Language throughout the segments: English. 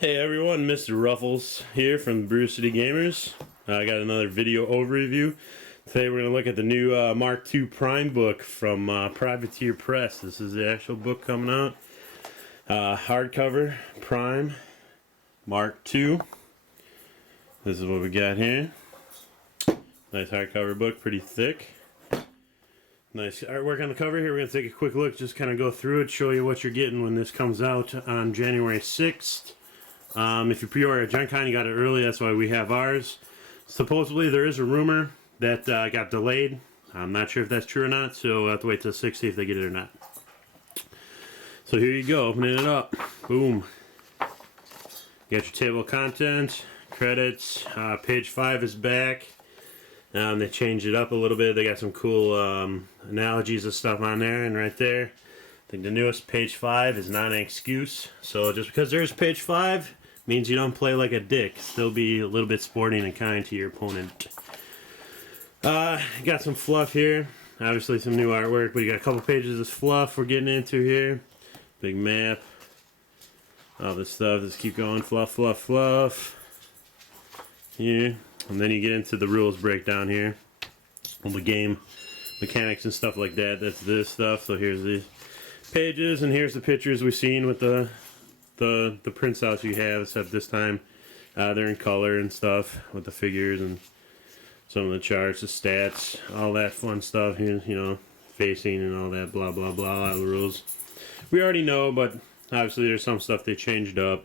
Hey everyone, Mr. Ruffles here from Brew City Gamers. I got another video overview. Today we're going to look at the new Mark II Prime book from Privateer Press. This is the actual book coming out. Hardcover, Prime, Mark II. This is what we got here. Nice hardcover book, pretty thick. Nice artwork on the cover here. We're going to take a quick look, just kind of go through it, show you what you're getting when this comes out on January 6th. If you pre-order at Gen Con, you got it early, that's why we have ours. Supposedly there is a rumor that got delayed. I'm not sure if that's true or not, so we'll have to wait till 6 see if they get it or not. So here you go, opening it up. Boom. You got your table of contents, credits, page 5 is back. They changed it up a little bit. They got some cool analogies and stuff on there, and right there, I think the newest page 5 is not an excuse. So just because there's page 5 means you don't play like a dick. Still be a little bit sporting and kind to your opponent. Got some fluff here. Obviously some new artwork, but you got a couple pages of fluff we're getting into here. Big map. All this stuff. Just keep going. Fluff, fluff, fluff. Here. And then you get into the rules breakdown here. All the game mechanics and stuff like that. That's this stuff. So here's the pages, and here's the pictures we've seen with the prints outs you have, except this time they're in color and stuff with the figures and some of the charts, the stats, all that fun stuff here, you know, facing and all that blah blah blah, all the rules we already know, but obviously there's some stuff they changed up.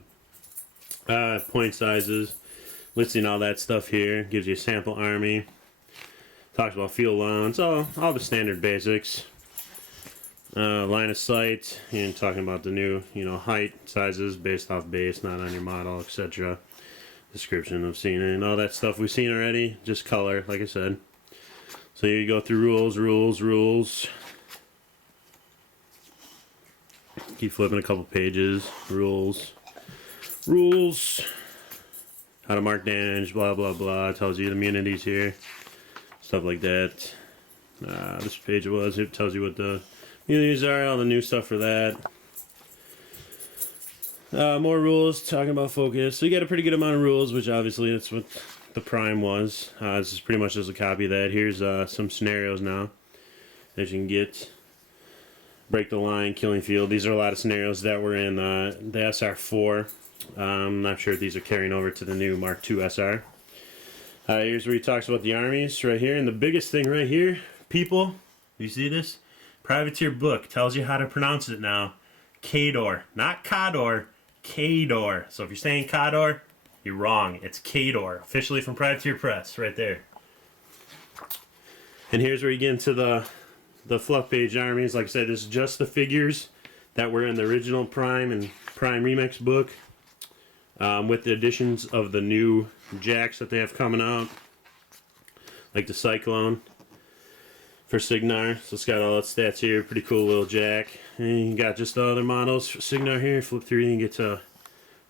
Point sizes, listing all that stuff here, gives you a sample army, talks about field allowance, all the standard basics. Line of sight, and talking about the new, height sizes based off base, not on your model, etc. Description of scene and all that stuff we've seen already, just color, like I said. So here you go through rules. Keep flipping a couple pages. Rules. How to mark damage, blah blah blah. It tells you the immunities here, stuff like that. This page it tells you what the immunities are, all the new stuff for that. More rules, talking about focus. So you got a pretty good amount of rules, which obviously that's what the Prime was. This is pretty much just a copy of that. Here's some scenarios now that you can get. Break the line, killing field. These are a lot of scenarios that were in the SR4. I'm not sure if these are carrying over to the new Mark II SR. Here's where he talks about the armies right here. And the biggest thing right here, people, you see this? Privateer book tells you how to pronounce it now. Khador, not Khador, Khador. So if you're saying Khador, you're wrong. It's Khador, officially from Privateer Press, right there. And here's where you get into the fluff page armies. Like I said, this is just the figures that were in the original Prime and Prime Remix book, with the additions of the new jacks that they have coming out, like the Cyclone for Signar. So it's got all its stats here. Pretty cool little jack. And you got just the other models for Signar here. Flip through and you get to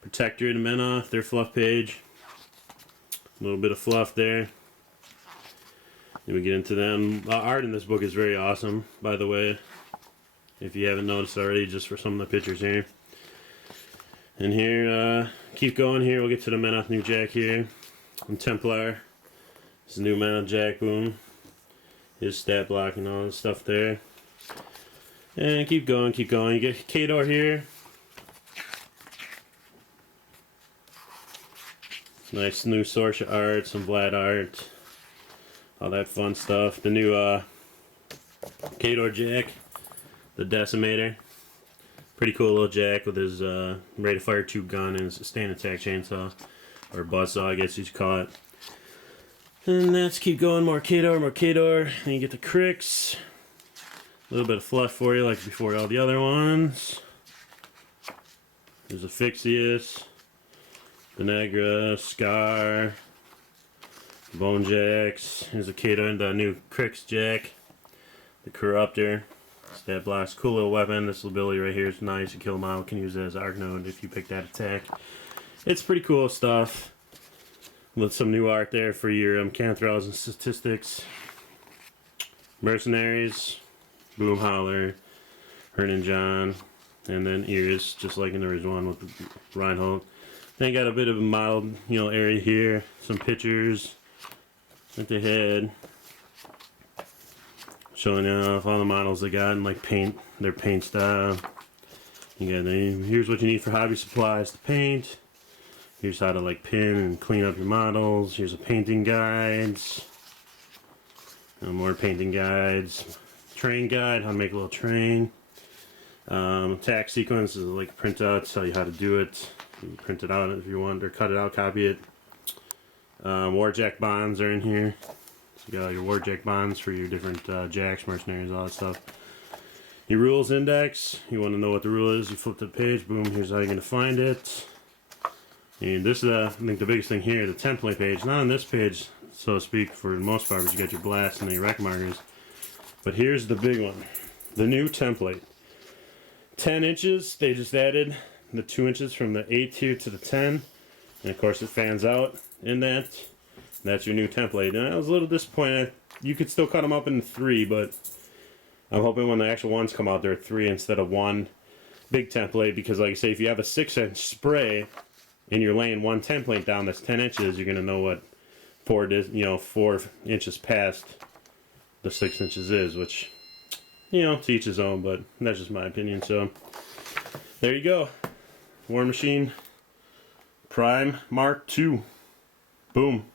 Protector and Menoth, their fluff page. A little bit of fluff there. Then we get into them. Art in this book is very awesome, by the way, if you haven't noticed already, just for some of the pictures here. And here, keep going here. We'll get to the Menoth new jack here. And Templar. This is new Menoth jack, boom. His stat block and all the stuff there. And keep going. You get Khador here. Nice new Sorsha art, some Vlad art. All that fun stuff. The new Khador jack. The Decimator. Pretty cool little jack with his rate of fire tube gun and his stand attack chainsaw. Or buzzsaw, I guess you should call it. And let's keep going, more Khador. Then you get the Cricks. A little bit of fluff for you, like before all the other ones. There's a Fixius, the Negra, Scar, Bone Jacks. Here's a Khador and the new Cricks Jack. The Corruptor. Stat blocks, cool little weapon. This ability right here is nice. You kill them out, you can use it as arc node if you pick that attack. It's pretty cool stuff. With some new art there for your Canthrals and Statistics. Mercenaries, Boom Howler, Hernan John, and then ears, just like in the original one with Reinhold. Then got a bit of a mild, area here. Some pictures at the head, showing off all the models they got and like their paint style. You got here's what you need for hobby supplies to paint. Here's how to like pin and clean up your models. Here's a painting guides. More painting guides. Train guide, how to make a little train. Attack sequence is like printouts, tell you how to do it. You can print it out if you want, or cut it out, copy it. Warjack bonds are in here. So you got all your Warjack bonds for your different jacks, mercenaries, all that stuff. Your rules index, you want to know what the rule is, you flip the page, boom, here's how you're going to find it. And this is, I think, the biggest thing here, the template page. Not on this page, so to speak, for the most part, but you got your blast and your rec markers. But here's the big one, the new template. 10 inches, they just added the 2 inches from the 8 here to the 10. And of course it fans out in that. That's your new template. And I was a little disappointed. You could still cut them up into 3, but I'm hoping when the actual ones come out, they're 3 instead of 1 big template. Because like I say, if you have a 6-inch spray and you're laying one template down that's 10 inches, you're going to know what 4 inches past the 6 inches is, which, to each his own, but that's just my opinion. So there you go. Warmachine Prime Mark II. Boom.